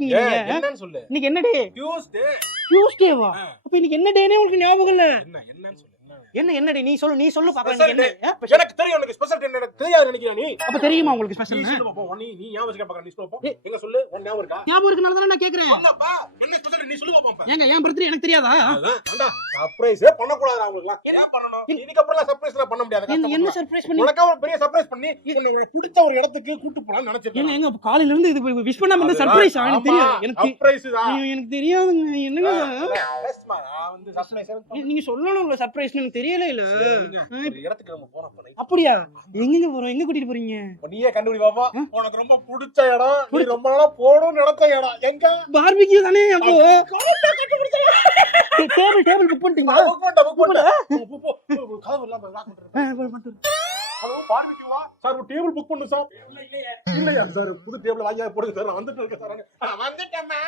இருக்கீங்க நீங்க? என்னன்னு சொல்லு. இன்னைக்கு என்ன டே? டியூஸ்டேவா? அப்ப இன்னைக்கு என்ன டேனே உங்களுக்கு ஞாபகம் இல்ல? என்னன்னு சொல்லு. என்ன டே? நீ சொல்லு பாக்கலாம். இன்னைக்கு என்ன? எனக்கு தெரியும் உனக்கு ஸ்பெஷல் டே எனக்கு தெரியாது நினைக்கிறேன் நீ. அப்ப தெரியுமா உங்களுக்கு நீ ஸ்பெஷல்? சொல்லு பாப்போம். நீ ஞாபகம் வச்சுக்க பாக்க நீ சொல்லு பாப்போம். எங்க சொல்லு. உன் ஞாபகம் இருக்கா? ஞாபகம் இருக்கனால தான நான் கேக்குறேன். என்னப்பா? என்ன ஸ்பெஷல் நீ சொல்லு பாப்போம். ஏங்க என் பர்த்டே எனக்கு தெரியாதா? அடா சர்ப்ரைஸே பண்ண கூடாது அவங்களுக்குலாம். என்ன பண்ணனும்? இதுக்கு அப்புறம் சர்ப்ரைஸ்லாம் பண்ண முடியாது. என்ன சர்ப்ரைஸ் பண்ணி? உனக்கு ஒரு பெரிய சர்ப்ரைஸ் பண்ணி எனக்கு பிடிச்ச ஒரு இடத்துக்கு கூட்டி போலாம்னு நினைச்சிருக்கேன். ஏங்க காலையில இருந்து இது விஷ் பண்ணாம இருந்தா சர்ப்ரைஸா? எனக்கு தெரியாது. எனக்கு சர்ப்ரைஸ் தான். எனக்கு தெரியாதுங்க. என்னங்க பேசுமா நான் வந்து சர்ப்ரைஸ் நீங்க சொல்லணும்ல சர்ப்ரைஸ்னு எனக்கு தெரியல இல்ல. ஒரு இடத்துக்கு நம்ம போறோம் அப்ப. அப்படியா? எங்கங்க போறோம்? எங்க கூட்டிட்டு போறீங்க? நீயே கண்டுபிடி பாப்பா. உனக்கு ரொம்ப பிடிச்ச இடம், நீ ரொம்ப நாளா போணும்னு நினைச்ச இடம் எங்க? பார்பிக்யூ தானே. அப்போ டேபிள் புக் பண்ணிட்டீங்களா? புக் பண்ண. கதவு இல்லாம லாக் பண்றேன். ஹலோ பார்பிக்யூவா? சார் ஒரு டேபிள் புக் பண்ணு சார். இல்லையா சார் புது டேபிள் வாங்கி போடுங்க சார். நான் வந்துட்டு இருக்கேன் சார். வந்துட்டேம்மா.